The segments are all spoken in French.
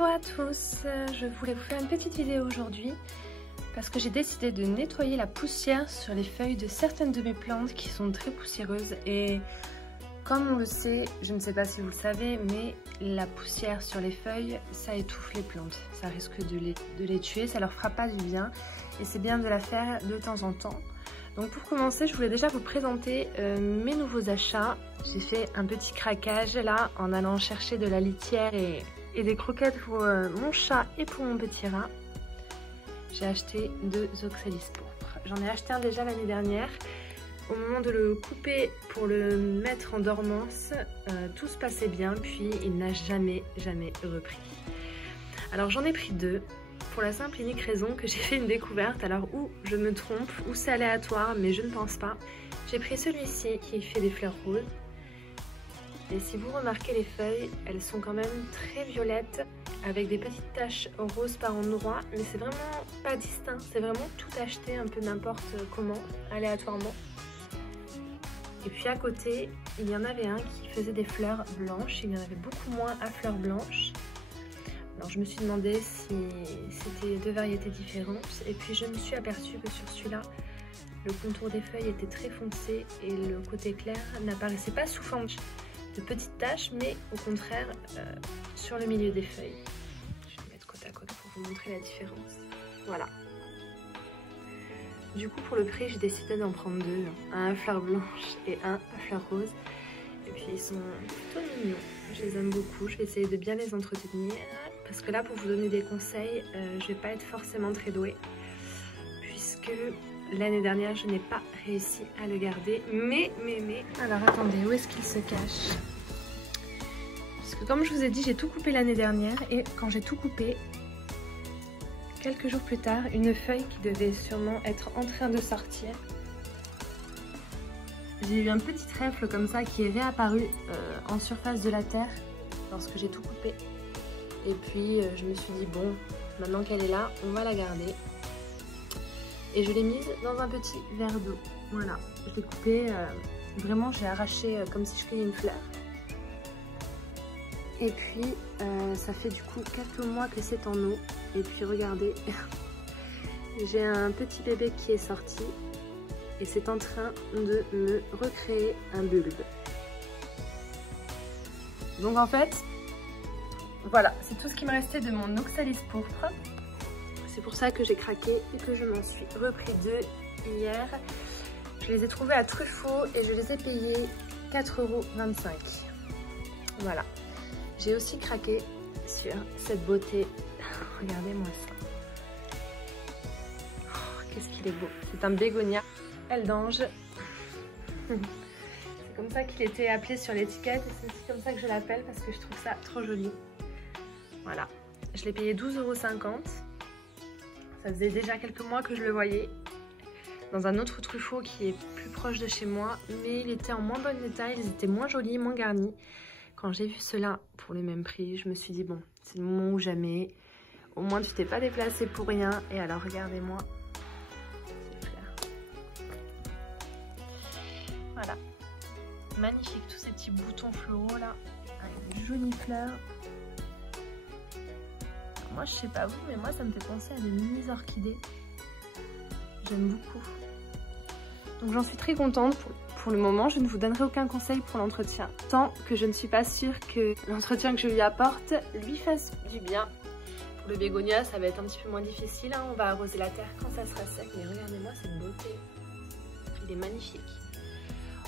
Bonjour à tous, je voulais vous faire une petite vidéo aujourd'hui parce que j'ai décidé de nettoyer la poussière sur les feuilles de certaines de mes plantes qui sont très poussiéreuses et comme on le sait, je ne sais pas si vous le savez, mais la poussière sur les feuilles, ça étouffe les plantes, ça risque de les tuer, ça leur fera pas du bien et c'est bien de la faire de temps en temps. Donc pour commencer, je voulais déjà vous présenter mes nouveaux achats. J'ai fait un petit craquage là en allant chercher de la litière et des croquettes pour mon chat et pour mon petit rat. J'ai acheté 2 oxalis pourpres. J'en ai acheté un déjà l'année dernière. Au moment de le couper pour le mettre en dormance, tout se passait bien, puis il n'a jamais repris. Alors j'en ai pris 2. Pour la simple et unique raison que j'ai fait une découverte, alors où je me trompe, ou c'est aléatoire, mais je ne pense pas. J'ai pris celui-ci qui fait des fleurs roses. Et si vous remarquez les feuilles, elles sont quand même très violettes, avec des petites taches roses par endroits, mais c'est vraiment pas distinct, c'est vraiment tout acheté un peu n'importe comment, aléatoirement. Et puis à côté, il y en avait un qui faisait des fleurs blanches, il y en avait beaucoup moins à fleurs blanches. Alors je me suis demandé si c'était 2 variétés différentes et puis je me suis aperçue que sur celui-là, le contour des feuilles était très foncé et le côté clair n'apparaissait pas sous forme de petites taches, mais au contraire sur le milieu des feuilles. Je vais les mettre côte à côte pour vous montrer la différence. Voilà. Du coup pour le prix, j'ai décidé d'en prendre 2, un à fleurs blanches et un à fleurs roses. Et puis ils sont plutôt mignons, je les aime beaucoup, je vais essayer de bien les entretenir. Parce que là, pour vous donner des conseils, je vais pas être forcément très douée. Puisque l'année dernière, je n'ai pas réussi à le garder. Mais... Alors attendez, où est-ce qu'il se cache? Puisque comme je vous ai dit, j'ai tout coupé l'année dernière. Et quand j'ai tout coupé, quelques jours plus tard, une feuille qui devait sûrement être en train de sortir. J'ai eu un petit trèfle comme ça qui est réapparu en surface de la terre lorsque j'ai tout coupé. Et puis je me suis dit bon, maintenant qu'elle est là, on va la garder. Et je l'ai mise dans un petit verre d'eau. Voilà, je l'ai coupée, vraiment j'ai arraché comme si je cueillais une fleur. Et puis ça fait du coup quelques mois que c'est en eau. Et puis regardez, j'ai un petit bébé qui est sorti. Et c'est en train de me recréer un bulbe. Donc en fait, voilà, c'est tout ce qui me restait de mon oxalis pourpre. C'est pour ça que j'ai craqué et que je m'en suis repris 2 hier. Je les ai trouvés à Truffaut et je les ai payés 4,25 €. Voilà. J'ai aussi craqué sur cette beauté. Regardez-moi ça. Oh, qu'est-ce qu'il est beau. C'est un bégonia. Aile d'ange. C'est comme ça qu'il était appelé sur l'étiquette et c'est aussi comme ça que je l'appelle parce que je trouve ça trop joli. Voilà, je l'ai payé 12,50 €. Ça faisait déjà quelques mois que je le voyais dans un autre Truffaut qui est plus proche de chez moi, mais il était en moins bon état, ils étaient moins jolis, moins garnis. Quand j'ai vu cela pour le même prix, je me suis dit bon, c'est le moment ou jamais. Au moins tu t'es pas déplacé pour rien. Et alors regardez-moi. Voilà, magnifique, tous ces petits boutons floraux là, avec de jolies fleurs. Moi je sais pas vous, mais moi ça me fait penser à des mini orchidées. J'aime beaucoup. Donc j'en suis très contente. Pour le moment, je ne vous donnerai aucun conseil pour l'entretien, tant que je ne suis pas sûre que l'entretien que je lui apporte lui fasse du bien. Pour le bégonia, ça va être un petit peu moins difficile, hein. On va arroser la terre quand ça sera sec, mais regardez-moi cette beauté. Il est magnifique.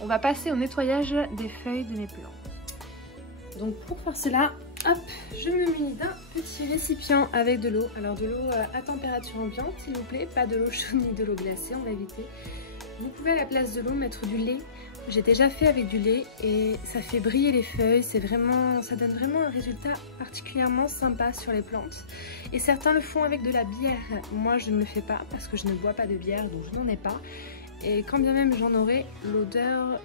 On va passer au nettoyage des feuilles de mes plantes. Donc pour faire cela, hop, je me munis d'un petit récipient avec de l'eau. Alors de l'eau à température ambiante s'il vous plaît, pas de l'eau chaude ni de l'eau glacée, on va éviter. Vous pouvez à la place de l'eau mettre du lait. J'ai déjà fait avec du lait et ça fait briller les feuilles, ça donne vraiment un résultat particulièrement sympa sur les plantes. Et certains le font avec de la bière. Moi je ne le fais pas parce que je ne bois pas de bière, donc je n'en ai pas. Et quand bien même j'en aurai, l'odeur,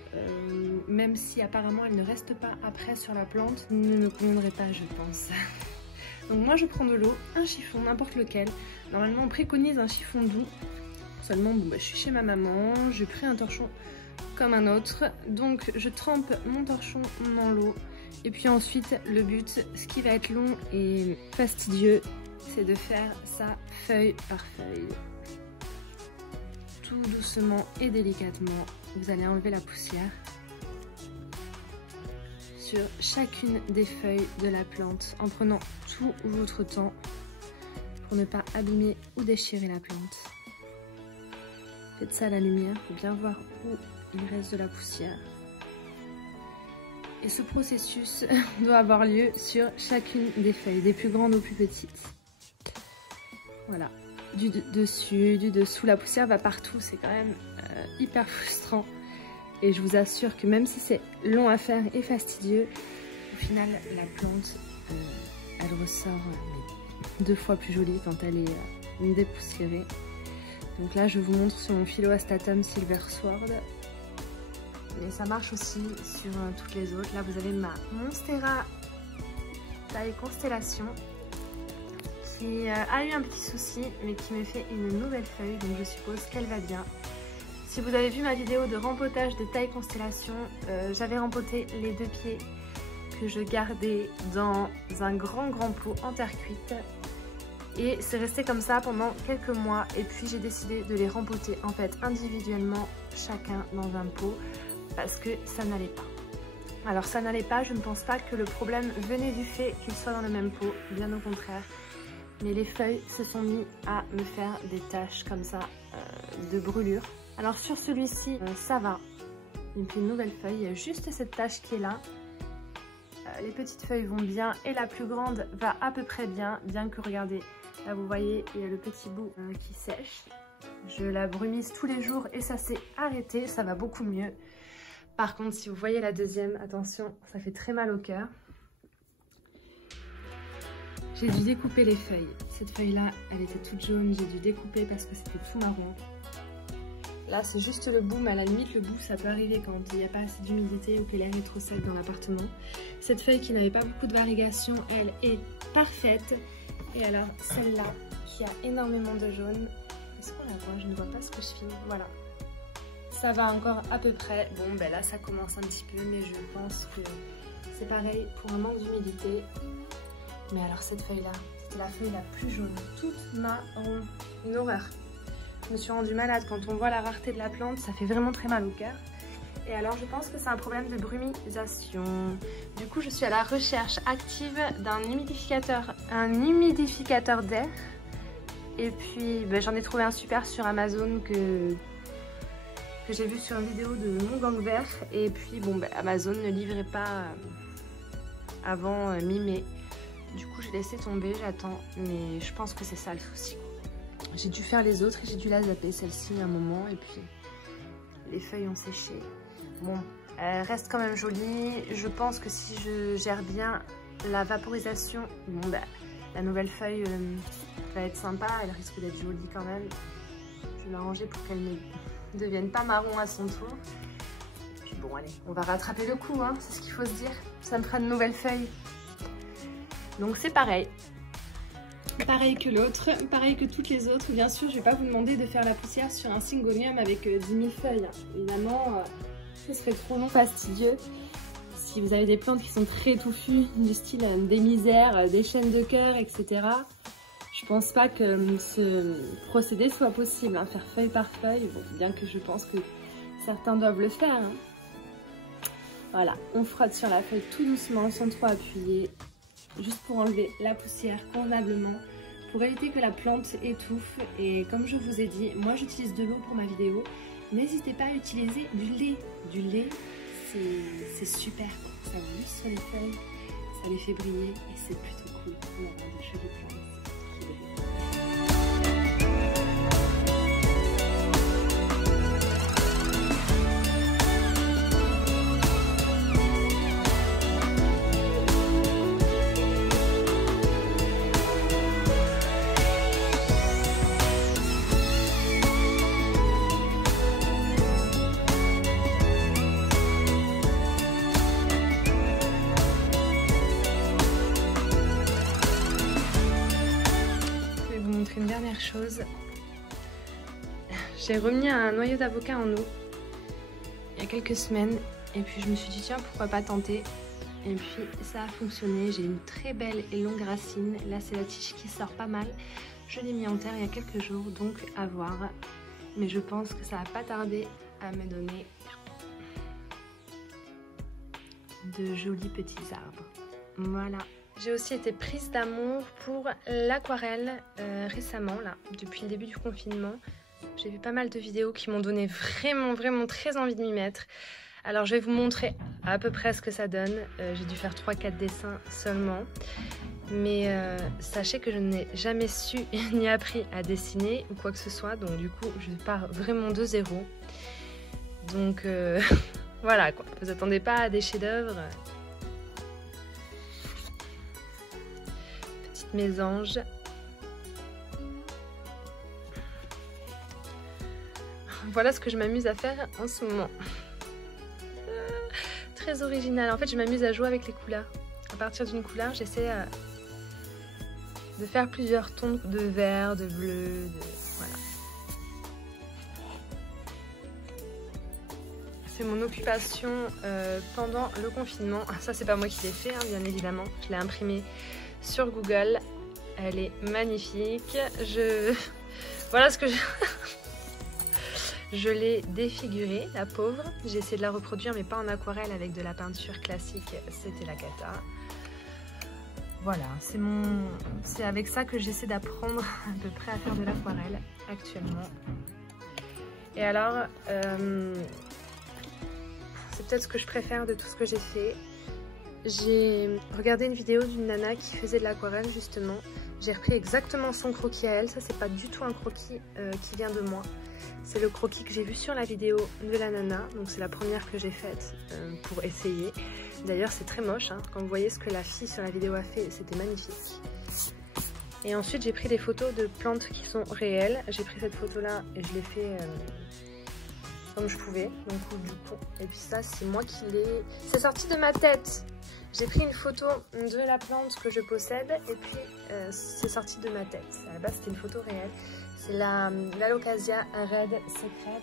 même si apparemment elle ne reste pas après sur la plante, ne me conviendrait pas je pense. Donc moi je prends de l'eau, un chiffon, n'importe lequel. Normalement on préconise un chiffon doux. Seulement bon, je suis chez ma maman, j'ai pris un torchon comme un autre. Donc je trempe mon torchon dans l'eau, Et puis ensuite, le but, ce qui va être long et fastidieux, c'est de faire ça feuille par feuille. Tout doucement et délicatement, vous allez enlever la poussière sur chacune des feuilles de la plante en prenant tout votre temps pour ne pas abîmer ou déchirer la plante. Faites ça à la lumière pour bien voir où il reste de la poussière. Et ce processus doit avoir lieu sur chacune des feuilles, des plus grandes aux plus petites. Voilà, du dessus, du dessous, la poussière va partout, c'est quand même hyper frustrant. Et je vous assure que même si c'est long à faire et fastidieux, au final la plante, elle ressort 2 fois plus jolie quand elle est dépoussiérée. Donc là je vous montre sur mon Phylloastatum Silver Sword. Et ça marche aussi sur toutes les autres. Là vous avez ma Monstera taille Constellation qui a eu un petit souci mais qui me fait une nouvelle feuille, donc je suppose qu'elle va bien. Si vous avez vu ma vidéo de rempotage de taille Constellation, j'avais rempoté les 2 pieds que je gardais dans un grand pot en terre cuite. Et c'est resté comme ça pendant quelques mois et puis j'ai décidé de les rempoter en fait individuellement, chacun dans un pot, parce que ça n'allait pas. Alors ça n'allait pas, je ne pense pas que le problème venait du fait qu'ils soient dans le même pot, bien au contraire. Mais les feuilles se sont mis à me faire des taches comme ça de brûlure. Alors sur celui-ci, ça va, il me fait une nouvelle feuille, il y a juste cette tache qui est là. Les petites feuilles vont bien et la plus grande va à peu près bien, bien que regardez, là vous voyez, il y a le petit bout qui sèche. Je la brumise tous les jours et ça s'est arrêté, ça va beaucoup mieux. Par contre, si vous voyez la deuxième, attention, ça fait très mal au cœur. J'ai dû découper les feuilles. Cette feuille-là, elle était toute jaune, j'ai dû découper parce que c'était tout marron. Là, c'est juste le bout, mais à la limite, le bout, ça peut arriver quand il n'y a pas assez d'humidité ou que l'air est trop sec dans l'appartement. Cette feuille qui n'avait pas beaucoup de variegation, elle est parfaite. Et alors, celle-là, qui a énormément de jaune, est-ce qu'on la voit? Je ne vois pas ce que je filme. Voilà. Ça va encore à peu près. Bon, ben là, ça commence un petit peu, mais je pense que c'est pareil pour un manque d'humidité. Mais alors, cette feuille-là, c'était la feuille la plus jaune. Toute marron. Une horreur. Je me suis rendue malade quand on voit la rareté de la plante, ça fait vraiment très mal au cœur. Et alors je pense que c'est un problème de brumisation. Du coup je suis à la recherche active d'un humidificateur, d'air. Et puis ben, j'en ai trouvé un super sur Amazon que j'ai vu sur une vidéo de mon gang vert. Et puis bon ben, Amazon ne livrait pas avant mi-mai. Du coup j'ai laissé tomber, j'attends. Mais je pense que c'est ça le souci. J'ai dû faire les autres et j'ai dû la zapper celle-ci à un moment et puis les feuilles ont séché. Bon, elle reste quand même jolie. Je pense que si je gère bien la vaporisation, bon, bah, la nouvelle feuille va être sympa. Elle risque d'être jolie quand même. Je vais l'arranger pour qu'elle ne devienne pas marron à son tour. Et puis bon, allez, on va rattraper le coup, hein, c'est ce qu'il faut se dire. Ça me fera de nouvelles feuilles. Donc c'est pareil. Pareil que l'autre, pareil que toutes les autres. Bien sûr, je ne vais pas vous demander de faire la poussière sur un syngonium avec 10 000 feuilles. Évidemment, ce serait trop long, fastidieux. Si vous avez des plantes qui sont très touffues, du style des misères, des chaînes de cœur, etc., je pense pas que ce procédé soit possible, hein, faire feuille par feuille, bon, bien que je pense que certains doivent le faire. Hein. Voilà, on frotte sur la feuille tout doucement, sans trop appuyer. Juste pour enlever la poussière convenablement, pour éviter que la plante étouffe. Et comme je vous ai dit, moi j'utilise de l'eau pour ma vidéo. N'hésitez pas à utiliser du lait. Du lait, c'est super. Ça lustre les feuilles, ça les fait briller et c'est plutôt cool d'avoir de jolies plantes qui brillent. Une dernière chose, j'ai remis un noyau d'avocat en eau il y a quelques semaines et puis je me suis dit tiens pourquoi pas tenter. et puis ça a fonctionné. J'ai une très belle et longue racine. Là c'est la tige qui sort pas mal. Je l'ai mis en terre il y a quelques jours, donc à voir. Mais je pense que ça va pas tarder à me donner de jolis petits arbres. Voilà. J'ai aussi été prise d'amour pour l'aquarelle récemment, là, depuis le début du confinement. J'ai vu pas mal de vidéos qui m'ont donné vraiment très envie de m'y mettre. Alors je vais vous montrer à peu près ce que ça donne. J'ai dû faire 3-4 dessins seulement. Mais sachez que je n'ai jamais su ni appris à dessiner ou quoi que ce soit. Donc du coup je pars vraiment de zéro. Donc voilà quoi, vous attendez pas à des chefs-d'œuvre. Petite mésange. Voilà ce que je m'amuse à faire en ce moment. Très original. En fait, je m'amuse à jouer avec les couleurs. À partir d'une couleur, j'essaie de faire plusieurs tons de vert, de bleu, voilà. C'est mon occupation pendant le confinement. Ça, c'est pas moi qui l'ai fait, hein, bien évidemment. Je l'ai imprimée sur Google. Elle est magnifique. Voilà ce que je... Je l'ai défigurée, la pauvre. J'ai essayé de la reproduire, mais pas en aquarelle avec de la peinture classique. C'était la cata. Voilà, c'est avec ça que j'essaie d'apprendre à peu près à faire de l'aquarelle actuellement. Et alors, c'est peut-être ce que je préfère de tout ce que j'ai fait. J'ai regardé une vidéo d'une nana qui faisait de l'aquarelle justement. J'ai repris exactement son croquis à elle. Ça, c'est pas du tout un croquis qui vient de moi. C'est le croquis que j'ai vu sur la vidéo de la nana. Donc c'est la première que j'ai faite pour essayer. D'ailleurs c'est très moche, hein. Quand vous voyez ce que la fille sur la vidéo a fait, c'était magnifique. Et ensuite j'ai pris des photos de plantes qui sont réelles. J'ai pris cette photo là et je l'ai fait comme je pouvais. Donc du coup, et puis ça c'est moi qui l'ai... C'est sorti de ma tête. J'ai pris une photo de la plante que je possède et puis c'est sorti de ma tête. À la base c'était une photo réelle. C'est l'Alocasia Red Secret.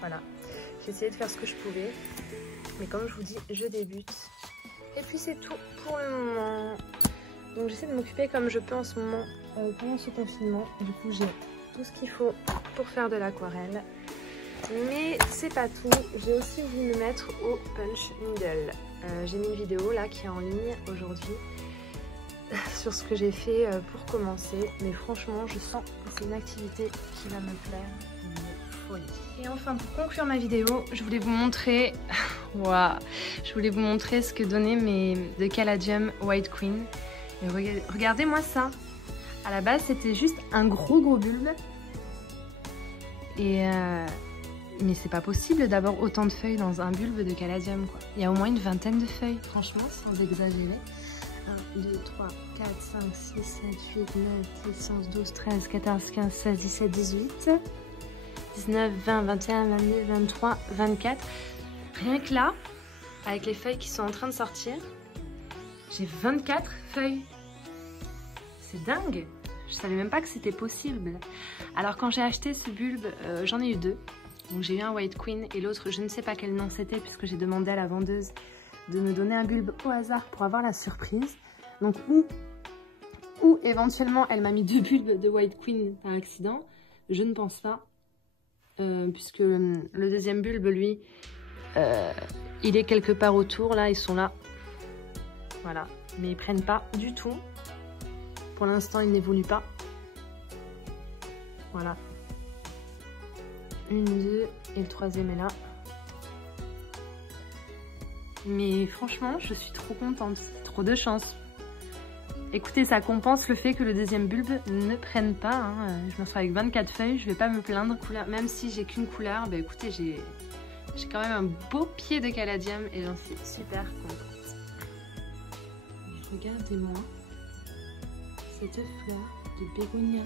Voilà. J'ai essayé de faire ce que je pouvais. Mais comme je vous dis, je débute. Et puis c'est tout pour le moment. Donc j'essaie de m'occuper comme je peux en ce moment pendant ce confinement. Du coup j'ai tout ce qu'il faut pour faire de l'aquarelle. Mais c'est pas tout. J'ai aussi voulu me mettre au punch needle. J'ai mis une vidéo là qui est en ligne aujourd'hui sur ce que j'ai fait pour commencer. Mais franchement je sens que c'est une activité qui va me plaire. Une folie. Et enfin pour conclure ma vidéo, je voulais vous montrer waouh, je voulais vous montrer ce que donnaient mes de Caladium White Queen. Et regardez-moi ça. À la base c'était juste un gros bulbe. Et mais c'est pas possible d'avoir autant de feuilles dans un bulbe de Caladium quoi. Il y a au moins une vingtaine de feuilles, franchement, sans exagérer. 1, 2, 3, 4, 5, 6, 7, 8, 9, 10, 11, 12, 13, 14, 15, 16, 17, 18, 19, 20, 21, 22, 23, 24. Rien que là, avec les feuilles qui sont en train de sortir, j'ai 24 feuilles. C'est dingue! Je savais même pas que c'était possible. Alors quand j'ai acheté ce bulbe, j'en ai eu deux. Donc j'ai eu un White Queen et l'autre, je ne sais pas quel nom c'était puisque j'ai demandé à la vendeuse de me donner un bulbe au hasard pour avoir la surprise. Donc ou éventuellement elle m'a mis deux bulbes de White Queen par accident. Je ne pense pas. Puisque le deuxième bulbe, lui, il est quelque part autour. Là, ils sont là. Voilà. Mais ils prennent pas du tout. Pour l'instant, ils n'évoluent pas. Voilà. 1, 2 et le troisième est là. Mais franchement, je suis trop contente. Trop de chance. Écoutez, ça compense le fait que le deuxième bulbe ne prenne pas. Hein. Je me retrouve avec 24 feuilles, je vais pas me plaindre. Même si j'ai qu'une couleur, bah écoutez, j'ai quand même un beau pied de caladium et j'en suis super contente. Regardez-moi cette fleur de bégonia.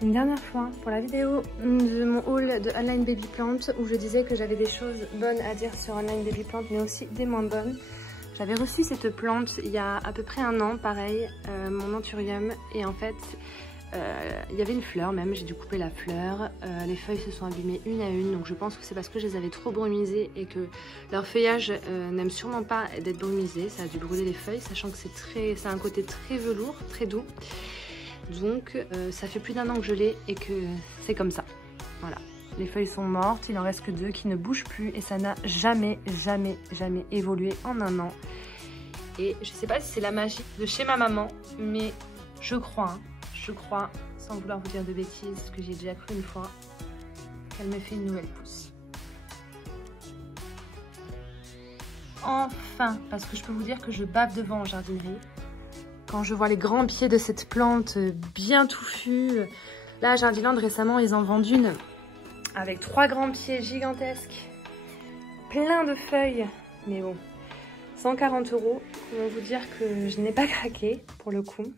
Une dernière fois pour la vidéo de mon haul de Online Baby Plant où je disais que j'avais des choses bonnes à dire sur Online Baby Plant mais aussi des moins bonnes. J'avais reçu cette plante il y a à peu près un an, pareil, mon anthurium, et en fait il y avait une fleur même, j'ai dû couper la fleur. Les feuilles se sont abîmées une à une, donc je pense que c'est parce que je les avais trop brumisées et que leur feuillage n'aime sûrement pas d'être brumisé. Ça a dû brûler les feuilles, sachant que c'est un côté très velours, très doux. Donc ça fait plus d'1 an que je l'ai et que c'est comme ça. Voilà. Les feuilles sont mortes, il en reste que 2 qui ne bougent plus et ça n'a jamais évolué en 1 an. Et je sais pas si c'est la magie de chez ma maman, mais je crois, sans vouloir vous dire de bêtises, ce que j'ai déjà cru une fois, qu'elle me fait une nouvelle pousse. Enfin, parce que je peux vous dire que je bave devant en jardinerie. Quand je vois les grands pieds de cette plante bien touffue, là à Jardiland récemment ils en vendent une avec 3 grands pieds gigantesques, plein de feuilles, mais bon. 140 €, comment vous dire que je n'ai pas craqué pour le coup.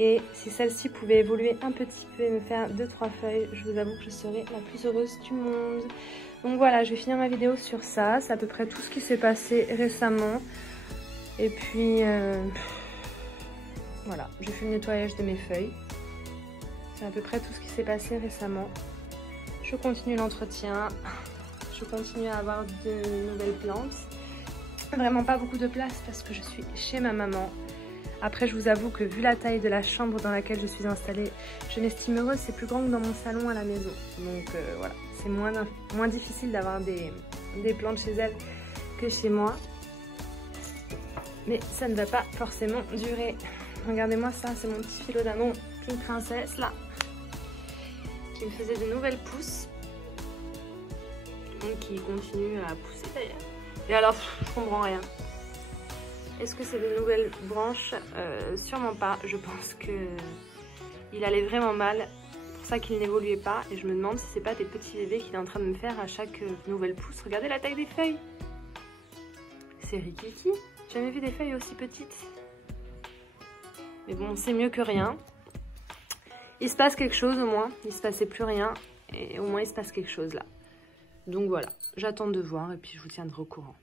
Et si celle-ci pouvait évoluer un petit peu et me faire 2-3 feuilles, je vous avoue que je serais la plus heureuse du monde. Donc voilà, je vais finir ma vidéo sur ça. C'est à peu près tout ce qui s'est passé récemment. Et puis voilà, je fais le nettoyage de mes feuilles. C'est à peu près tout ce qui s'est passé récemment. Je continue l'entretien. Je continue à avoir de nouvelles plantes. Vraiment pas beaucoup de place parce que je suis chez ma maman. Après je vous avoue que vu la taille de la chambre dans laquelle je suis installée, je m'estime heureuse, c'est plus grand que dans mon salon à la maison. Donc voilà, c'est moins difficile d'avoir des plantes chez elle que chez moi. Mais ça ne va pas forcément durer. Regardez-moi ça, c'est mon petit philodendron Pink Princess là, qui me faisait de nouvelles pousses. Donc qui continue à pousser d'ailleurs. Et alors, je comprends rien. Est-ce que c'est de nouvelles branches? Sûrement pas. Je pense qu'il allait vraiment mal. C'est pour ça qu'il n'évoluait pas. Et je me demande si c'est pas des petits bébés qu'il est en train de me faire à chaque nouvelle pousse. Regardez la taille des feuilles. C'est rikiki. J'ai jamais vu des feuilles aussi petites. Mais bon, c'est mieux que rien. Il se passe quelque chose au moins. Il se passait plus rien. Et au moins, il se passe quelque chose là. Donc voilà, j'attends de voir et puis je vous tiendrai au courant.